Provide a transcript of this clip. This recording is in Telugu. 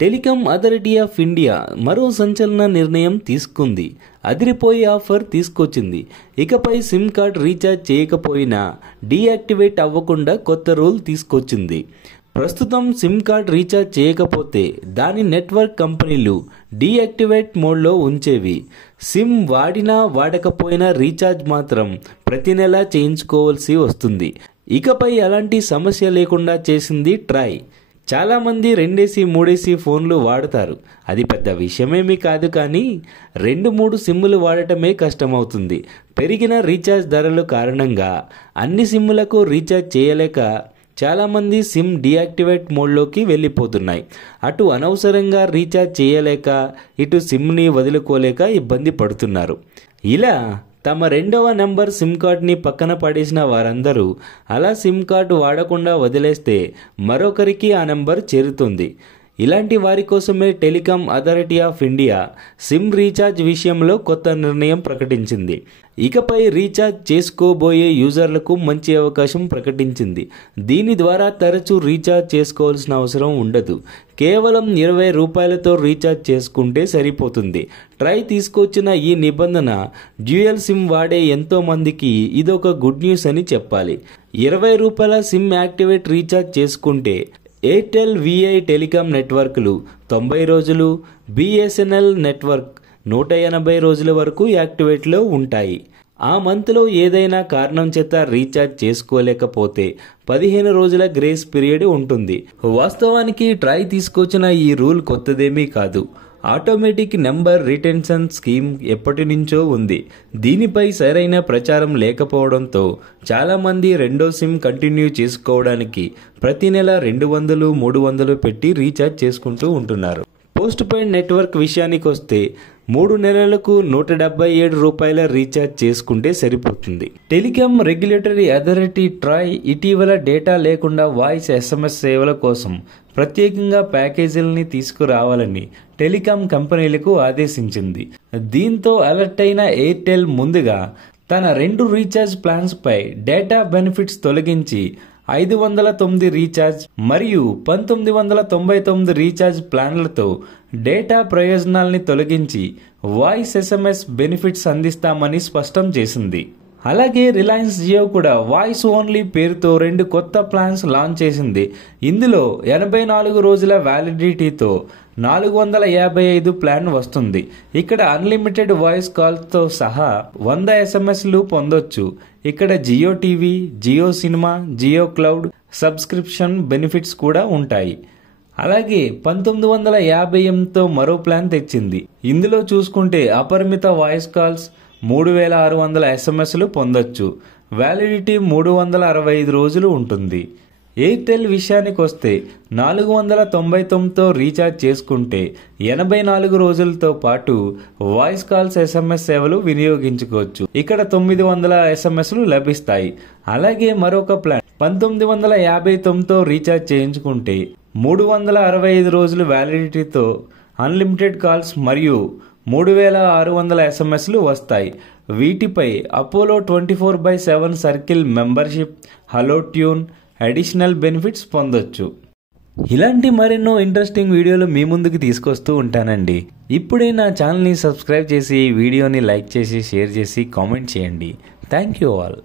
టెలికాం అథారిటీ ఆఫ్ ఇండియా మరో సంచలన నిర్ణయం తీసుకుంది. అదిరిపోయే ఆఫర్ తీసుకొచ్చింది. ఇకపై సిమ్ కార్డ్ రీఛార్జ్ చేయకపోయినా డీయాక్టివేట్ అవ్వకుండా కొత్త రూల్ తీసుకొచ్చింది. ప్రస్తుతం సిమ్ కార్డ్ రీఛార్జ్ చేయకపోతే దాని నెట్వర్క్ కంపెనీలు డీయాక్టివేట్ మోడ్లో ఉంచేవి. సిమ్ వాడినా వాడకపోయినా రీఛార్జ్ మాత్రం ప్రతి నెల చేయించుకోవాల్సి వస్తుంది. ఇకపై అలాంటి సమస్య లేకుండా చేసింది ట్రై. చాలామంది 2AC 3AC ఫోన్లు వాడతారు. అది పెద్ద విషయమేమీ కాదు, కానీ 2-3 సిమ్ములు వాడటమే కష్టమవుతుంది. పెరిగిన రీఛార్జ్ ధరల కారణంగా అన్ని సిమ్ములకు రీఛార్జ్ చేయలేక చాలామంది సిమ్ డీయాక్టివేట్ మోడ్లోకి వెళ్ళిపోతున్నాయి. అటు అనవసరంగా రీఛార్జ్ చేయలేక ఇటు సిమ్ని వదులుకోలేక ఇబ్బంది పడుతున్నారు. ఇలా తమ 2వ నెంబర్ సిమ్ కార్డ్ని పక్కన పడేసిన వారందరూ అలా సిమ్ కార్డు వాడకుండా వదిలేస్తే మరొకరికి ఆ నెంబర్ చేరుతుంది. ఇలాంటి వారి కోసమే telecom authority of India SIM recharge విషయంలో కొత్త నిర్ణయం ప్రకటించింది. ఇకపై రీఛార్జ్ చేసుకోబోయే యూజర్లకు మంచి అవకాశం ప్రకటించింది. దీని ద్వారా తరచూ రీఛార్జ్ చేసుకోవాల్సిన అవసరం ఉండదు. కేవలం 20 రూపాయలతో రీఛార్జ్ చేసుకుంటే సరిపోతుంది. ట్రై తీసుకొచ్చిన ఈ నిబంధన డ్యూయల్ సిమ్ వాడే ఎంతో మందికి ఇదొక గుడ్ న్యూస్ అని చెప్పాలి. 20 రూపాయల సిమ్ యాక్టివేట్ రీఛార్జ్ చేసుకుంటే ఎయిర్టెల్ విఐ టెలికాం నెట్వర్క్లు 90 రోజులు, బిఎస్ఎన్ఎల్ నెట్వర్క్ 180 రోజుల వరకు యాక్టివేట్లో ఉంటాయి. ఆ మంత్లో ఏదైనా కారణం చేత రీఛార్జ్ చేసుకోలేకపోతే 15 రోజుల గ్రేస్ పీరియడ్ ఉంటుంది. వాస్తవానికి ట్రై తీసుకొచ్చిన ఈ రూల్ కొత్తదేమీ కాదు. ఆటోమేటిక్ నెంబర్ రిటెన్షన్ స్కీమ్ ఎప్పటి నుంచో ఉంది. దీనిపై సరైన ప్రచారం లేకపోవడంతో చాలామంది 2వ సిమ్ కంటిన్యూ చేసుకోవడానికి ప్రతి నెల 200-300 పెట్టి రీఛార్జ్ చేసుకుంటూ ఉంటున్నారు. పోస్ట్ పెయిడ్ నెట్వర్క్ విషయానికి వస్తే 3 నెలలకు 177 రూపాయల రీఛార్జ్ చేసుకుంటే సరిపోతుంది. టెలికాం రెగ్యులేటరీ అథారిటీ ట్రై ఇటీవల డేటా లేకుండా వాయిస్ SMS సేవల కోసం ప్రత్యేకంగా ప్యాకేజీలని తీసుకురావాలని టెలికాం కంపెనీలకు ఆదేశించింది. దీంతో అలర్ట్ అయిన ఎయిర్టెల్ ముందుగా తన 2 రీఛార్జ్ ప్లాన్స్ పై డేటా బెనిఫిట్స్ తొలగించి 509 రీఛార్జ్ మరియు 1999 రీఛార్జ్ ప్లాన్లతో డేటా ప్రయోజనాల్ని తొలగించి వాయిస్ SMS బెనిఫిట్స్ అందిస్తామని స్పష్టం చేసింది. అలాగే రిలయన్స్ జియో కూడా వాయిస్ ఓన్లీ పేరుతో 2 కొత్త ప్లాన్స్ లాంచ్ చేసింది. ఇందులో 84 రోజుల వ్యాలిడిటీతో 455 ప్లాన్ వస్తుంది. ఇక్కడ అన్లిమిటెడ్ వాయిస్ కాల్స్తో సహా 100 SMSలు పొందొచ్చు. ఇక్కడ Jio TV, Jio cinema, Jio cloud subscription benefits కూడా ఉంటాయి. అలాగే 1950Mతో మరో ప్లాన్ తెచ్చింది. ఇందులో చూసుకుంటే అపరిమిత వాయిస్ కాల్స్, 3600 SMSలు పొందొచ్చు. వ్యాలిడిటీ 365 రోజులు ఉంటుంది. ఎయిర్టెల్ విషయానికి వస్తే 499తో రీఛార్జ్ చేసుకుంటే 84 రోజులతో పాటు వాయిస్ కాల్స్ SMS సేవలు వినియోగించుకోవచ్చు. ఇక్కడ 900 SMSలు లభిస్తాయి. అలాగే మరొక ప్లాన్ 1959తో రీఛార్జ్ చేయించుకుంటే 365 రోజులు వ్యాలిడిటీతో అన్లిమిటెడ్ కాల్స్ మరియు 3600 SMSలు వస్తాయి. వీటిపై Apollo 24/7 circle membership, hello tune, additional benefits పొందొచ్చు. ఇలాంటి మరెన్నో ఇంట్రెస్టింగ్ వీడియోలు మీ ముందుకు తీసుకొస్తూ ఉంటానండి. ఇప్పుడే నా ఛానల్ని సబ్స్క్రైబ్ చేసి వీడియోని లైక్ చేసి షేర్ చేసి కామెంట్ చేయండి. Thank you all.